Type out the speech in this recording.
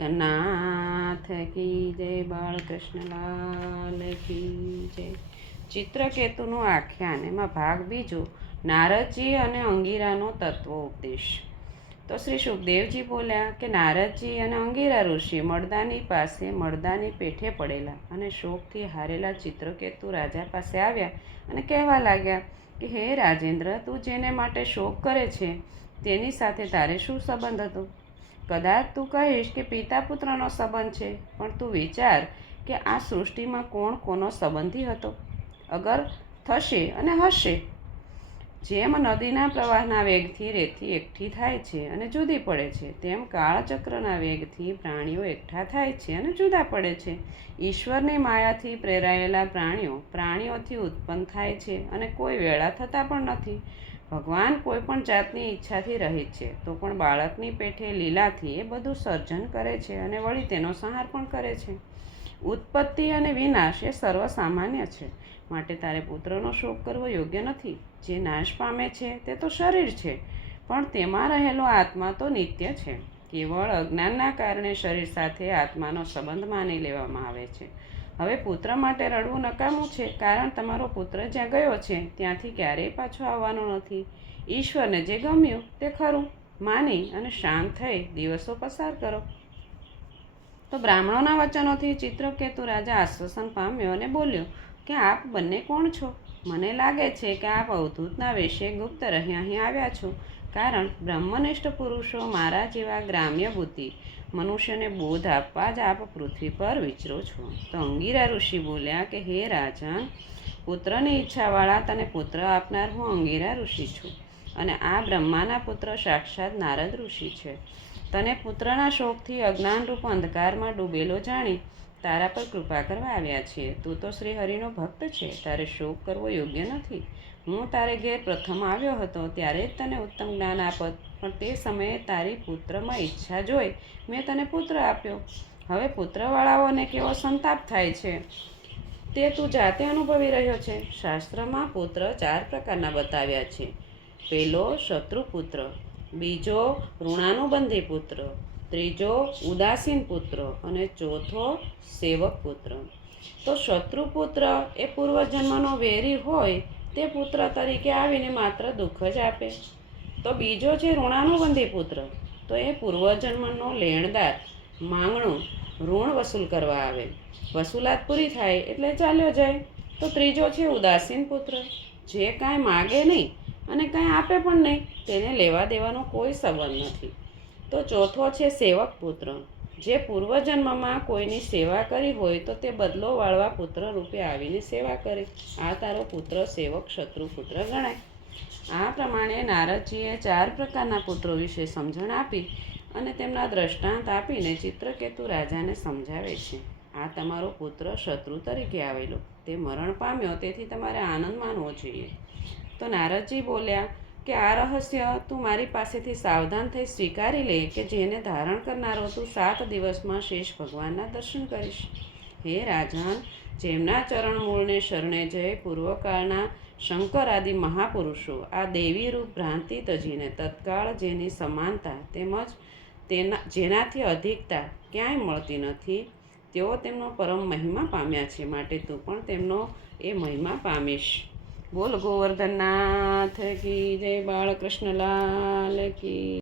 ગોવર્ધનનાથ કી જય, બાળકૃષ્ણલાલ કી જય। ચિત્રકેતુનું આખ્યાન, એમાં ભાગ બીજો, નારદજી અને અંગીરાનો તત્વ ઉપદેશ। તો શ્રી સુખદેવજી બોલ્યા કે નારદજી અને અંગીરા ઋષિ મળદાની પાસે મળદાની પેઠે પડેલા અને શોકથી હારેલા ચિત્રકેતુ રાજા પાસે આવ્યા અને કહેવા લાગ્યા કે હે રાજેન્દ્ર, તું જેને માટે શોક કરે છે તેની સાથે તારે શું સંબંધ હતો? કદાચ તું કહીશ કે પિતા પુત્રનો સંબંધ છે, પણ તું વિચાર કે આ સૃષ્ટિમાં કોણ કોનો સંબંધી હતો? અગર થશે અને હશે। જેમ નદીના પ્રવાહના વેગથી રેતી એકઠી થાય છે અને જુદી પડે છે, તેમ કાળચક્રના વેગથી પ્રાણીઓ એકઠા થાય છે અને જુદા પડે છે। ઈશ્વરની માયાથી પ્રેરાયેલા પ્રાણીઓથી ઉત્પન્ન થાય છે અને કોઈ વેળા થતા પણ નથી। ભગવાન કોઈ પણ જાતની ઈચ્છાથી રહિત છે, તો પણ બાળકની પેઠે લીલાથી એ બધું સર્જન કરે છે અને વળી તેનો સંહાર પણ કરે છે। ઉત્પત્તિ અને વિનાશ એ સર્વસામાન્ય છે, માટે તારે પુત્રનો શોક કરવો યોગ્ય નથી। જે નાશ પામે છે તે તો શરીર છે, પણ તેમાં રહેલો આત્મા તો નિત્ય છે। કેવળ અજ્ઞાનના કારણે શરીર સાથે આત્માનો સંબંધ માની લેવામાં આવે છે। હવે પુત્ર માટે રડવું નકામું છે, કારણ તમારો પુત્ર જ્યાં ગયો છે ત્યાંથી ક્યારેય પાછો આવવાનો નથી। ઈશ્વરને જે ગમ્યું તે ખરું માની અને શાંત થઈ દિવસો પસાર કરો। તો બ્રાહ્મણોના વચનોથી ચિત્રકેતુ રાજા આશ્વાસન પામ્યો અને બોલ્યો કે આપ બંને કોણ છો? મને લાગે છે કે આપ અવધૂતના વેશે ગુપ્ત રહી અહીં આવ્યા છો, કારણ બ્રહ્મનિષ્ઠ પુરુષો મારા જેવા ગ્રામ્ય બુદ્ધિ મનુષ્યને બોધ આપવા જ આપ પૃથ્વી પર વિચરો છો। તો અંગીરા ઋષિ બોલ્યા કે હે રાજન, પુત્રની ઈચ્છાવાળા તને પુત્ર આપનાર હું અંગીરા ઋષિ છું, અને આ બ્રહ્માના પુત્ર સાક્ષાત નારદ ઋષિ છે। તને પુત્રના શોકથી અજ્ઞાનરૂપ અંધકારમાં ડૂબેલો જાણી તારા પર કૃપા કરવા આવ્યા છીએ। તું તો શ્રી હરિનો ભક્ત છે, તારે શોક કરવો યોગ્ય નથી। હું તારે ઘેર પ્રથમ આવ્યો હતો ત્યારે જ તને ઉત્તમ જ્ઞાન આપત, પણ તે સમયે તારી પુત્રમાં ઈચ્છા જોઈ મેં તને પુત્ર આપ્યો। હવે પુત્રવાળાઓને કેવો સંતાપ થાય છે તે તું જાતે અનુભવી રહ્યો છે। શાસ્ત્રમાં પુત્ર 4 પ્રકારના બતાવ્યા છે। પહેલો શત્રુપુત્ર, બીજો ઋણાનુબંધી પુત્ર, ત્રીજો ઉદાસીન પુત્ર અને ચોથો સેવક પુત્ર। તો શત્રુપુત્ર એ પૂર્વજન્મનો વેરી હોય તે પુત્ર તરીકે આવીને માત્ર દુઃખ જ આપે। તો બીજો છે ઋણાનુબંધી પુત્ર, તો એ પૂર્વજન્મનો લેણદાર માંગણું ઋણ વસૂલ કરવા આવે, વસૂલાત પૂરી થાય એટલે ચાલ્યો જાય। તો ત્રીજો છે ઉદાસીન પુત્ર, જે કાંઈ માગે નહીં અને કાંઈ આપે પણ નહીં, તેને લેવા દેવાનો કોઈ સંબંધ નથી। તો ચોથો છે સેવક પુત્ર, જે પૂર્વજન્મમાં કોઈની સેવા કરી હોય તો તે બદલો વાળવા પુત્ર રૂપે આવીને સેવા કરે। આ તારો પુત્ર સેવક શત્રુપુત્ર ગણાય। આ પ્રમાણે નારદજીએ 4 પ્રકારના પુત્રો વિશે સમજણ આપી અને તેમના દ્રષ્ટાંત આપીને ચિત્રકેતુ રાજાને સમજાવે છે। આ તમારો પુત્ર શત્રુ તરીકે આવેલો, તે મરણ પામ્યો, તેથી તમારે આનંદ માનવો જોઈએ। તો નારદજી બોલ્યા કે આ રહસ્ય તું મારી પાસેથી સાવધાન થઈ સ્વીકારી લે કે જેને ધારણ કરનારો તું 7 દિવસમાં શેષ ભગવાનના દર્શન કરીશ। હે રાજન, જેમના ચરણ મૂળને શરણે જઈ પૂર્વકાળના શંકર આદિ મહાપુરુષો આ દેવી રૂપ ભ્રાંતિ તજીને તત્કાળ જેની સમાનતા તેમજ જેનાથી અધિકતા ક્યાંય મળતી નથી, તેઓ તેમનો પરમ મહિમા પામ્યા છે, માટે તું પણ તેમનો એ મહિમા પામીશ। બોલ ગોવર્ધનનાથ કી જય, બાળકૃષ્ણલાલ કી।